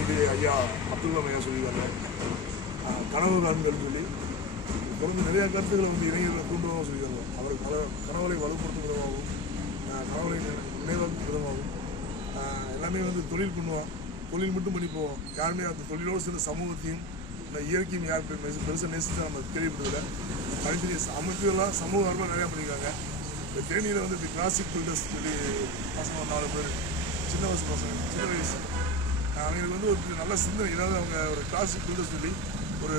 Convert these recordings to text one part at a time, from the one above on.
சொல்லி ஐயா அப்துல் கலாம் ஐயா சொல்லியிருக்காங்க. கனவு காண்கள் சொல்லி. தொடர்ந்து நிறைய கருத்துக்களை வந்து இளைஞர்களை தூண்டுவதாக சொல்லியிருக்காங்க. அவர் பல கனவுகளை வலுப்படுத்தும் விதமாகவும் கனவுகளை நினைவாக்கும் விதமாகவும் எல்லாமே வந்து தொழில் பண்ணுவோம் தொழில் மட்டும் பண்ணி போவோம் யாருமே அந்த தொழிலோடு சேர்ந்த சமூகத்தையும் இந்த இயற்கையும் யார் பெருசாக நேசித்து நம்ம கேள்விப்பட்டதில்லை. தனித்தனி அமைப்புகள்லாம் சமூக ஆர்வம் நிறையா பண்ணியிருக்காங்க. இந்த தேனியில் வந்து இந்த கிளாசிக் பில்டர்ஸ் சொல்லி பசங்க நாலு பேர் சின்ன வயசு பசங்க சின்ன வயசு. அவங்களுக்கு வந்து ஒரு நல்ல சிந்தனை ஏதாவது அவங்க ஒரு கிளாசிக் பில்டர்ஸ் சொல்லி ஒரு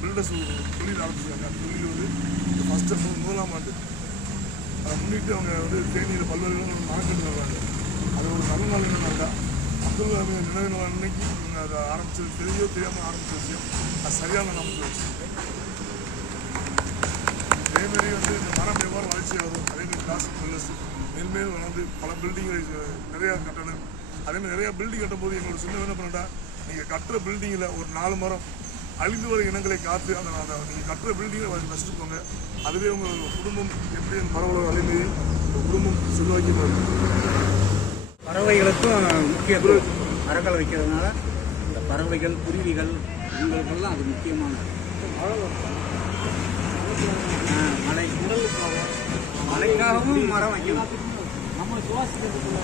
பில்டர்ஸ் ஒரு தொழில் ஆரம்பிச்சிருக்காங்க அந்த தொழில் வந்து ஃபஸ்ட்டு முதலாம் ஆண்டு. அதை முன்னிட்டு அவங்க வந்து தேனியில் பல்வேறு மார்க்கெட்டு வர்றாங்க. அது ஒரு நல்ல நாள் என்னன்னா அப்துல் கலாம் நினைவு நாள் அன்னைக்கு இவங்க அதை ஆரம்பிச்சது தெரியோ தெரியாமல் ஆரம்பித்த விஷயம். அது சரியான நமக்கு அதேமாரி வந்து இந்த மரம் எவ்வாறு வளர்ச்சி ஆகும் அதேமாதிரி கிளாசிக் பில்டர்ஸ் மேல்மேல் வளர்ந்து பல பில்டிங்களை நிறையா கட்டணம் அதேமாதிரி நிறையா பில்டிங் கட்டும்போது எங்களோட சின்ன என்ன பண்ணட்டா நீங்கள் கட்டுற பில்டிங்கில் ஒரு நாலு மரம் அழிந்து வரும் இனங்களை காத்து அந்த நீங்கள் கட்டுற பில்டிங்கை வச்சுட்டு அதுவே உங்கள் குடும்பம் எப்படி அந்த அழிந்து உங்கள் குடும்பம் சொல்ல இருக்கும். பறவைகளுக்கும் முக்கியத்துவம் மரங்கள் வைக்கிறதுனால இந்த பறவைகள் குருவிகள் இவங்களுக்கெல்லாம் அது முக்கியமானது மலை மழை மழைக்காகவும் மரம் வைக்கணும் நம்ம சுவாசிக்கிறதுக்குள்ள